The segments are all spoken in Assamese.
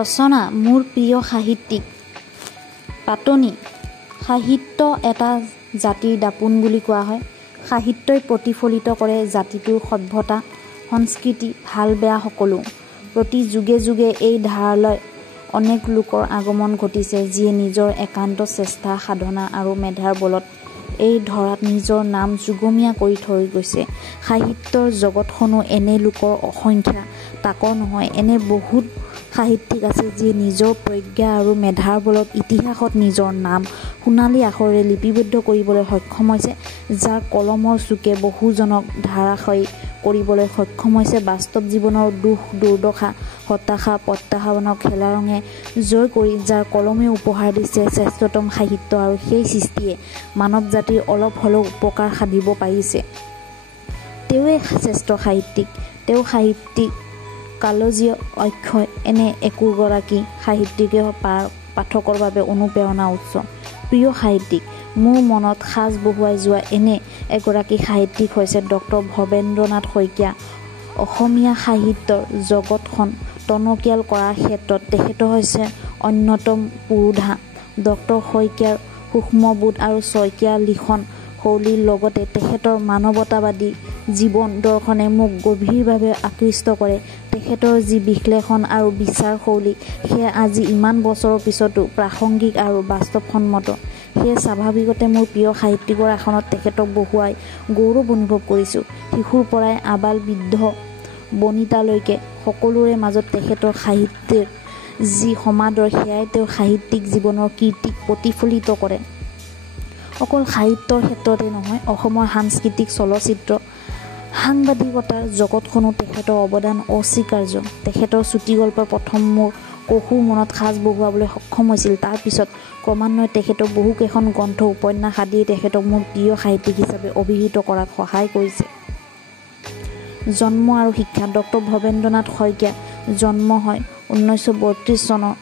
ৰচনা মোৰ প্ৰিয় সাহিত্যিক পাতনি। সাহিত্য এটা জাতিৰ দাপোন বুলি কোৱা হয়। সাহিত্যই প্ৰতিফলিত কৰে জাতিটোৰ সভ্যতা, সংস্কৃতি, ভাল বেয়া সকলো। প্ৰতি যুগে যুগে এই ধাৰালৈ অনেক লোকৰ আগমন ঘটিছে, যিয়ে নিজৰ একান্ত চেষ্টা, সাধনা আৰু মেধাৰ বলত এই ধৰাত নিজৰ নাম যুগমীয়া কৰি থৈ গৈছে। সাহিত্যৰ জগতখনো এনে লোকৰ অসংখ্যা তাকৰ নহয়। এনে বহুত সাহিত্যিক আছে যিয়ে নিজৰ প্ৰজ্ঞা আৰু মেধাৰ বলত ইতিহাসত নিজৰ নাম সোণালী আখৰেৰে লিপিবদ্ধ কৰিবলৈ সক্ষম হৈছে, যাৰ কলমৰ চুকে বহুজনক ধাৰাশায়ী কৰিবলৈ সক্ষম হৈছে। বাস্তৱ জীৱনৰ দুখ দুৰ্দশা, হতাশা, প্ৰত্যাহ্বানক খেলাৰঙে জয় কৰি যাৰ কলমে উপহাৰ দিছে শ্ৰেষ্ঠতম সাহিত্য, আৰু সেই সৃষ্টিয়ে মানৱ জাতিৰ অলপ হ'লেও উপকাৰ সাধিব পাৰিছে, তেওঁৱে শ্ৰেষ্ঠ সাহিত্যিক। তেওঁ সাহিত্যিক কালজয়ী অক্ষয় এনে একোগৰাকী সাহিত্যিকে পাঠকৰ বাবে অনুপ্ৰেৰণা উৎস। প্ৰিয় সাহিত্যিক, মোৰ মনত সাজ বহুৱাই যোৱা এনে এগৰাকী সাহিত্যিক হৈছে ডক্টৰ ভৱেন্দ্ৰনাথ শইকীয়া। অসমীয়া সাহিত্যৰ জগতখন টনকিয়াল কৰাৰ ক্ষেত্ৰত তেখেত হৈছে অন্যতম পুৰোধা। ডক্টৰ শইকীয়াৰ সূক্ষ্মবোধ আৰু শইকীয়া লিখন শৈলীৰ লগতে তেখেতৰ মানৱতাবাদী জীৱন দৰ্শনে মোক গভীৰভাৱে আকৃষ্ট কৰে। তেখেতৰ যি বিশ্লেষণ আৰু বিচাৰ শৈলী, সেয়া আজি ইমান বছৰৰ পিছতো প্ৰাসংগিক আৰু বাস্তৱসন্মত। সেয়ে স্বাভাৱিকতে মোৰ প্ৰিয় সাহিত্যিকৰ আসনত তেখেতক বহুৱাই গৌৰৱ অনুভৱ কৰিছোঁ। শিশুৰ পৰাই আবাল বৃদ্ধ বনিতালৈকে সকলোৰে মাজত তেখেতৰ সাহিত্যৰ যি সমাদৰ, সেয়াই তেওঁৰ সাহিত্যিক জীৱনৰ কীৰ্তিক প্ৰতিফলিত কৰে। অকল সাহিত্যৰ ক্ষেত্ৰতে নহয়, অসমৰ সাংস্কৃতিক চলচ্চিত্ৰ সাংবাদিকতাৰ জগতখনো তেখেতৰ অৱদান অস্বীকাৰ্য। তেখেতৰ চুটিগল্পৰ প্ৰথম মোৰ কসুৰ মনত সাজ বহুৱাবলৈ সক্ষম হৈছিল। তাৰ পিছত ক্ৰমান্বয়ে তেখেতৰ বহুকেইখন গ্ৰন্থ, উপন্যাস আদিয়ে তেখেতক মোৰ প্ৰিয় সাহিত্যিক হিচাপে অভিহিত কৰাত সহায় কৰিছে। জন্ম আৰু শিক্ষা। ডক্টৰ ভৱেন্দ্ৰনাথ শইকীয়া জন্ম হয় 1932 চনৰ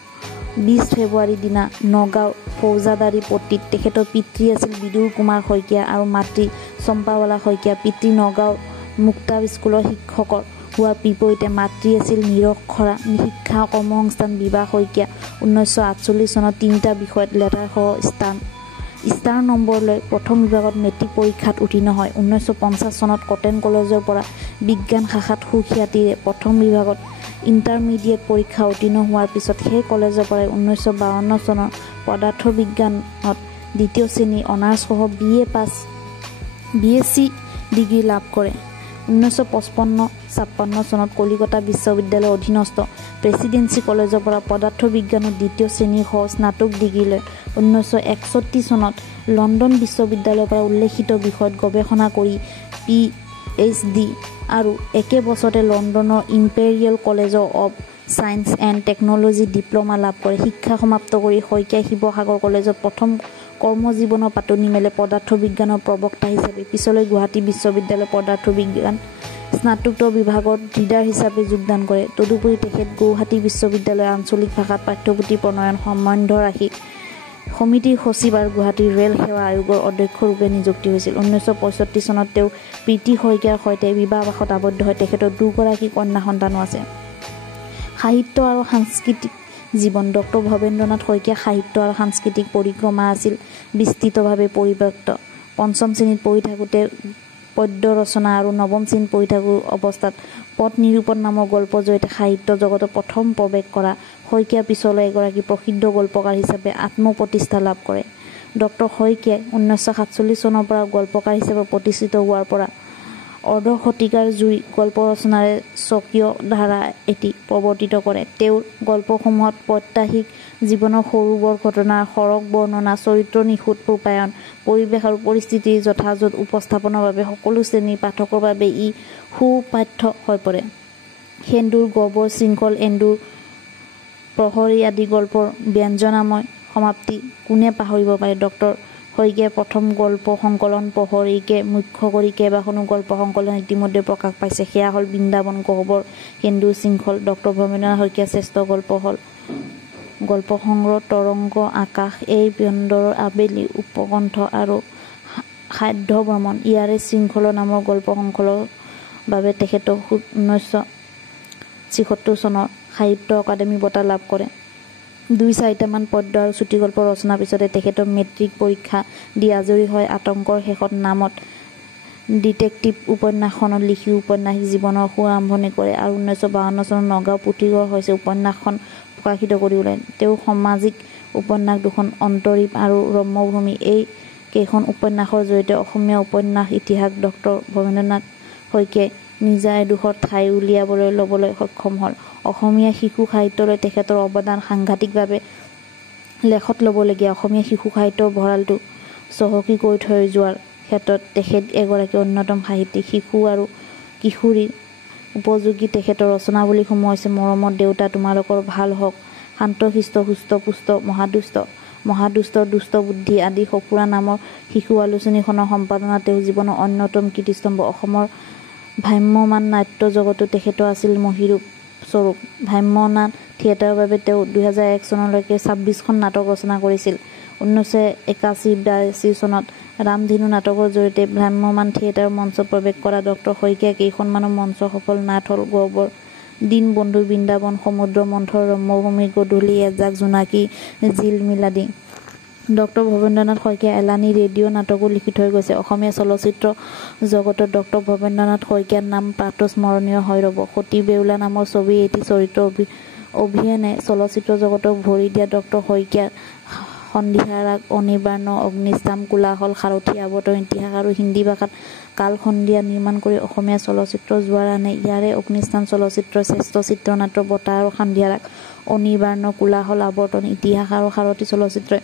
20 ফেব্ৰুৱাৰীৰ দিনা নগাঁও ফৌজাদাৰী পট্টিত। তেখেতৰ পিতৃ আছিল বিদুৰ কুমাৰ শইকীয়া আৰু মাতৃ চম্পাৱালা শইকীয়া। পিতৃ নগাঁও মুক্তা স্কুলৰ শিক্ষকৰ হোৱাৰ বিপৰীতে মাতৃ আছিল নিৰক্ষৰা। শিক্ষা কৰ্মসংস্থান বিভা শইকীয়া 1948 চনত 3টা বিষয়ত লেটাৰসহ ষ্টাৰ নম্বৰ লৈ প্ৰথম বিভাগত মেট্ৰিক পৰীক্ষাত উত্তীৰ্ণ হয়। 1950 চনত কটন কলেজৰ পৰা বিজ্ঞান শাখাত সুখ্যাতিৰে প্ৰথম বিভাগত ইণ্টাৰমিডিয়েট পৰীক্ষা উত্তীৰ্ণ হোৱাৰ পিছত সেই কলেজৰ পৰাই 1952 চনৰ পদাৰ্থ বিজ্ঞানত দ্বিতীয় শ্ৰেণীৰ অনাৰ্ছসহ BSc ডিগ্ৰী লাভ কৰে। 1955-56 চনত কলিকতা বিশ্ববিদ্যালয়ৰ অধীনস্থ প্ৰেছিডেন্সি কলেজৰ পৰা পদাৰ্থ বিজ্ঞানত দ্বিতীয় শ্ৰেণীসহ স্নাতক ডিগ্ৰী লয়। 1961 চনত লণ্ডন বিশ্ববিদ্যালয়ৰ পৰা উল্লেখিত বিষয়ত গৱেষণা কৰি PhD আৰু একে বছৰতে লণ্ডনৰ Imperial College of Science and Technology diploma লাভ কৰে। শিক্ষা সমাপ্ত কৰি শইকীয়াই শিৱসাগৰ কলেজত প্ৰথম কৰ্মজীৱনৰ পাতনি মেলে পদাৰ্থ বিজ্ঞানৰ প্ৰবক্তা হিচাপে। পিছলৈ গুৱাহাটী বিশ্ববিদ্যালয়ৰ পদাৰ্থ বিজ্ঞান স্নাতকোত্তৰ বিভাগত ৰিডাৰ হিচাপে যোগদান কৰে। তদুপৰি তেখেত গুৱাহাটী বিশ্ববিদ্যালয়ৰ আঞ্চলিক ভাষাত পাঠ্যপুথি প্ৰণয়ন সম্বন্ধ ৰাখি সমিতিৰ সচিব আৰু গুৱাহাটী ৰেল সেৱা আয়োগৰ অধ্যক্ষ ৰূপে নিযুক্তি হৈছিল। 1965 চনত তেওঁ প্ৰীতি শইকীয়াৰ সৈতে বিবাহপাশত আবদ্ধ হয়। তেখেতৰ দুগৰাকী কন্যা সন্তানো আছে। সাহিত্য আৰু সাংস্কৃতিক জীৱন। ডক্টৰ ভৱেন্দ্ৰনাথ শইকীয়া সাহিত্য আৰু সাংস্কৃতিক পৰিক্ৰমা আছিল বিস্তৃতভাৱে পৰিব্যাপ্ত। 5ম শ্ৰেণীত পঢ়ি থাকোঁতে পদ্য ৰচনা আৰু 9ম শ্ৰেণীত পঢ়ি থকা অৱস্থাত পথ নিৰূপণ নামৰ গল্পৰ জৰিয়তে সাহিত্য জগতত প্ৰথম প্ৰৱেশ কৰা শইকীয়া পিছলৈ এগৰাকী প্ৰসিদ্ধ গল্পকাৰ হিচাপে আত্মপ্ৰতিষ্ঠা লাভ কৰে। ডক্টৰ শইকীয়াই 1947 চনৰ পৰা গল্পকাৰ হিচাপে প্ৰতিষ্ঠিত হোৱাৰ পৰা অৰ্ধ শতিকাৰ জুৰি গল্প ৰচনাৰে স্বকীয় ধাৰা এটি প্ৰৱৰ্তিত কৰে। তেওঁৰ গল্পসমূহত প্ৰত্যাহিক জীৱনৰ সৰু বৰ ঘটনাৰ সৰল বৰ্ণনা, চৰিত্ৰ নিখুঁত ৰূপায়ণ, পৰিৱেশ আৰু পৰিস্থিতিৰ যথাযথ উপস্থাপনৰ বাবে সকলো শ্ৰেণীৰ পাঠকৰ বাবে ই সুপাঠ্য হৈ পৰে। সেন্দুৰ, গব্বৰ, শৃংখল, এন্দুৰ, প্ৰহৰী আদি গল্পৰ ব্যঞ্জনাময় সমাপ্তি কোনে পাহৰিব পাৰে। ডক্টৰ শইকীয়াৰ প্ৰথম গল্প সংকলন প্ৰহৰীকে মুখ্য কৰি কেইবাখনো গল্প সংকলন ইতিমধ্যে প্ৰকাশ পাইছে। সেয়া হ'ল বৃন্দাবন, গহ্বৰ, সেন্দুৰ, শৃংখল। ডক্টৰ ভৱেন্দ্ৰনাথ শইকীয়াৰ শ্ৰেষ্ঠ গল্প হ'ল গল্প সংগ্ৰহ তৰংগ, আকাশ, এই পিয়ন্দৰৰ আবেলি, উপকণ্ঠ আৰু সাধ্য ভ্ৰমণ। ইয়াৰে শৃংখল নামৰ গল্প সংকলনৰ বাবে তেখেতক 1976 চনৰ সাহিত্য অকাডেমি বঁটা লাভ কৰে। 2-4টামান পদ্য আৰু চুটিগল্প ৰচনাৰ পিছতে তেখেতৰ মেট্ৰিক পৰীক্ষা দি আজৰি হৈ আতংকৰ শেষত নামত ডিটেক্টিভ উপন্যাসখনত লিখি উপন্যাসিক জীৱনৰ সুআৰম্ভণি কৰে আৰু 1952 চনত নগাঁও পুথিগড় হৈছে উপন্যাসখন প্ৰকাশিত কৰিবলৈ। তেওঁ সামাজিক উপন্যাস দুখন অন্তৰীপ আৰু ৰম্যভূমি এই কেইখন উপন্যাসৰ জৰিয়তে অসমীয়া উপন্যাস ইতিহাস ডক্টৰ ভৱেন্দ্ৰনাথ শইকীয়াই নিজা এডোখৰ ঠাই উলিয়াবলৈ ল'বলৈ সক্ষম হ'ল। অসমীয়া শিশু সাহিত্যলৈ তেখেতৰ অৱদান সাংঘাতিকভাৱে লেখত ল'বলগীয়া। অসমীয়া শিশু সাহিত্যৰ ভঁৰালটো চহকী কৰি থৈ যোৱাৰ ক্ষেত্ৰত তেখেত এগৰাকী অন্যতম সাহিত্যিক। শিশু আৰু কিশোৰীৰ উপযোগী তেখেতৰ ৰচনাৱলীসমূহ হৈছে মৰমৰ দেউতা, তোমালোকৰ ভাল হওক, শান্তশিষ্ট সুস্থ পুষ্ট, মহাদুষ্টৰ দুষ্ট বুদ্ধি আদি সঁফুৰা নামৰ শিশু আলোচনীখনৰ সম্পাদনা তেওঁৰ জীৱনৰ অন্যতম কীৰ্তিস্তম্ভ। অসমৰ ভ্ৰাম্যমাণ নাট্য জগতো তেখেতৰ আছিল মহীৰূপ স্বৰূপ। ভ্ৰাম্যমাণ থিয়েটাৰৰ বাবে তেওঁ 2001 চনলৈকে 26খন নাটক ৰচনা কৰিছিল। 1981-82 চনত ৰামধেনু নাটকৰ জৰিয়তে ভ্ৰাম্যমাণ থিয়েটাৰৰ মঞ্চত প্ৰৱেশ কৰা ডক্টৰ শইকীয়াৰ কেইখনমানো মঞ্চ সফল নাট হ'ল গৰ্বৰ দিন, বন্ধু বৃন্দাবন, সমুদ্ৰ মন্থৰ, ৰম্যভূমি, গধূলি, এজাক জোনাকী, জিলমিলাদি। ডক্টৰ ভৱেন্দ্ৰনাথ শইকীয়াই এলানি ৰেডিঅ' নাটকো লিখি থৈ গৈছে। অসমীয়া চলচ্চিত্ৰ জগতত ডক্টৰ ভৱেন্দ্ৰনাথ শইকীয়াৰ নাম প্ৰাতঃস্মৰণীয় হৈ ৰ'ব। সতী বেউলা নামৰ ছবি এটি চৰিত্ৰ অভিনয়ে চলচ্চিত্ৰ জগতক ভৰি দিয়া ডক্টৰ শইকীয়াৰ সন্ধিয়া ৰাগ, অনিবাৰ্ণ, অগ্নিস্থান, কোলাহল, সাৰথি, আৱৰ্তন, ইতিহাস আৰু হিন্দী ভাষাত কাল সন্ধিয়া নিৰ্মাণ কৰি অসমীয়া চলচ্চিত্ৰৰ জোৱাৰ আনে। ইয়াৰে অগ্নিস্থান চলচ্চিত্ৰৰ শ্ৰেষ্ঠ চিত্ৰনাট্য বঁটা আৰু সন্ধিয়া ৰাগ, অনিবাৰ্ণ, কোলাহল, আৱৰ্তন, ইতিহাস আৰু সাৰথি চলচ্চিত্ৰই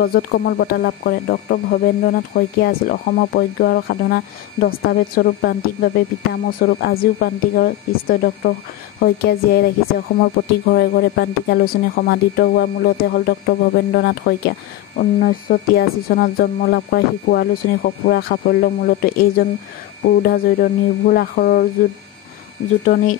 ৰজত কমল বঁটা লাভ কৰে। ডক্টৰ ভৱেন্দ্ৰনাথ শইকীয়া আছিল অসমৰ প্ৰজ্ঞ আৰু সাধনাৰ দস্তাবেজ স্বৰূপ, প্ৰান্তিকভাৱে পিতামহ স্বৰূপ। আজিও প্ৰান্তিকৰ কৃষ্টই ডক্টৰ শইকীয়া জীয়াই ৰাখিছে। অসমৰ প্ৰতি ঘৰে ঘৰে প্ৰান্তিক আলোচনী সমাদৃত হোৱাৰ মূলতে হ'ল ডক্টৰ ভৱেন্দ্ৰনাথ শইকীয়া। 1983 চনত জন্ম লাভ কৰা শিশু আলোচনীৰ সঁফুৰা সাফল্য মূলতে এইজন পুৰোধা জড়িত। নিৰ্ভুল আখৰৰ জোঁটনিৰ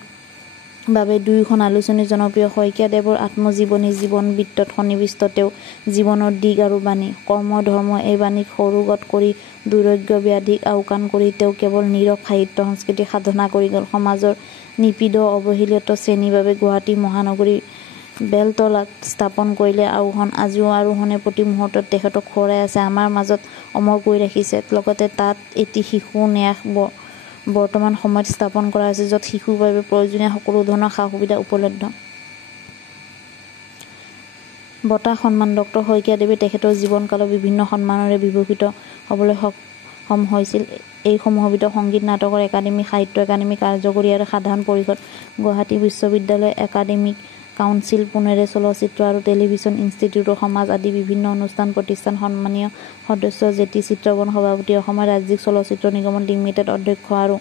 বাবে 2খন আলোচনী জনপ্ৰিয়। শইকীয়াদেৱৰ আত্মজীৱনী জীৱন বৃত্তত সন্নিৱিষ্ট তেওঁৰ জীৱনৰ দিগ আৰু বাণী। কৰ্ম ধৰ্ম এই বাণীক সৰুগত কৰি দুৰৈগ্য ব্যাধিক আওকাণ কৰি তেওঁ কেৱল নীৰৱ সাহিত্য সংস্কৃতিৰ সাধনা কৰি গ'ল। সমাজৰ নিপীড়িত অৱহেলিত শ্ৰেণীৰ বাবে গুৱাহাটী মহানগৰীৰ বেলতলাত স্থাপন কৰিলে আৰোহণ। আজিও আৰোহণে প্ৰতি মুহূৰ্তত তেখেতক সোঁৱৰাই আছে, আমাৰ মাজত অমৰ কৰি ৰাখিছে। লগতে তাত এটি শিশু ন্যাস বৰ্তমান সময়ত স্থাপন কৰা হৈছে, য'ত শিশুৰ বাবে প্ৰয়োজনীয় সকলো ধৰণৰ সা-সুবিধা উপলব্ধ। বঁটা সন্মান ডক্টৰ শইকীয়াদেৱে তেখেতৰ জীৱনকালত বিভিন্ন সন্মানেৰে বিভূষিত হ'বলৈ সক্ষম হৈছিল। এইসমূহৰ ভিতৰত সংগীত নাটকৰ একাডেমি, সাহিত্য একাডেমি, কাৰ্যকৰী আৰু সাধাৰণ পৰিষদ, গুৱাহাটী বিশ্ববিদ্যালয় একাডেমিক কাউন্সিল, পুনেৰে চলচ্চিত্ৰ আৰু টেলিভিছন ইনষ্টিটিউট, সমাজ আদি বিভিন্ন অনুষ্ঠান প্ৰতিষ্ঠান সন্মানীয় সদস্য, জেতি চিত্ৰবন সভাপতি, অসমৰ ৰাজ্যিক চলচ্চিত্ৰ নিগম লিমিটেড অধ্যক্ষ আৰু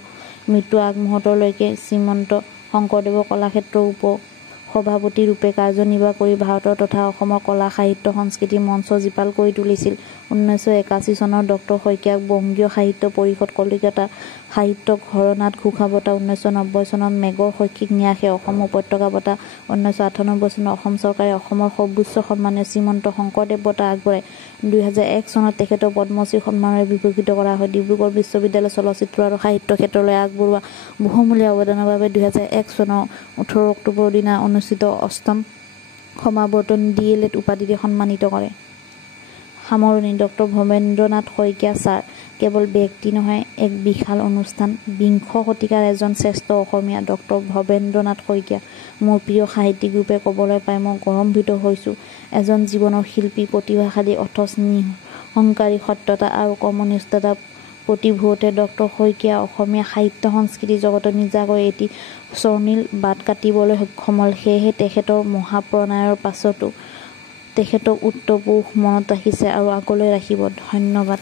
মৃত্যু আগমুহূৰ্তলৈকে শ্ৰীমন্ত শংকৰদেৱ কলাক্ষেত্ৰৰ উপ-সভাপতি ৰূপে কাৰ্যনিৰ্বাহ কৰি ভাৰতৰ তথা অসমৰ কলা সাহিত্য সংস্কৃতিৰ মঞ্চ জীপাল কৰি তুলিছিল। 1981 চনত ডক্টৰ শইকীয়াক বংগীয় সাহিত্য পৰিষদ, কলিকতা সাহিত্য ঘৰণাত ঘোষা বঁটা, 1990 চনত মেগৰ শৈক্ষিক ন্যাসে অসম উপত্যকা বঁটা, 1998 চনত অসম চৰকাৰে অসমৰ সৰ্বোচ্চ সন্মানীয় শ্ৰীমন্ত শংকৰদেৱ বঁটা আগবঢ়ায়। 2001 চনত তেখেতক পদ্মশ্ৰী সন্মানেৰে বিভূষিত কৰা হয়। ডিব্ৰুগড় বিশ্ববিদ্যালয় চলচ্চিত্ৰ আৰু সাহিত্য ক্ষেত্ৰলৈ আগবঢ়োৱা বহুমূলীয়া অৱদানৰ বাবে 2001 চনৰ 18 অক্টোবৰৰ দিনা অনুষ্ঠিত 8ম সমাৱৰ্তন DLED উপাধিৰে সন্মানিত কৰে। সামৰণি। ডক্টৰ ভৱেন্দ্ৰনাথ শইকীয়া ছাৰ কেৱল ব্যক্তি নহয়, এক বিশাল অনুষ্ঠান। বিংশ শতিকাৰ এজন শ্ৰেষ্ঠ অসমীয়া ডক্টৰ ভৱেন্দ্ৰনাথ শইকীয়া মোৰ প্ৰিয় সাহিত্যিক ৰূপে ক'বলৈ পাই মই গৌৰৱান্বিত হৈছোঁ। এজন জীৱনৰ শিল্পী, প্ৰতিভাশালী, অথচ নিৰহংকাৰী, সত্যতা আৰু কৰ্মনিষ্ঠতাৰ প্ৰতিভূতে ডক্টৰ শইকীয়া অসমীয়া সাহিত্য সংস্কৃতি জগতত নিজাকৈ এটি স্বৰ্ণীল বাট কাটিবলৈ সক্ষম হ'ল। সেয়েহে তেখেতৰ মহাপ্ৰয়াণৰ পাছতো তেখেতক উত্তৰ পুৰুষ মনত ৰাখিছে আৰু আগলৈ ৰাখিব। ধন্যবাদ।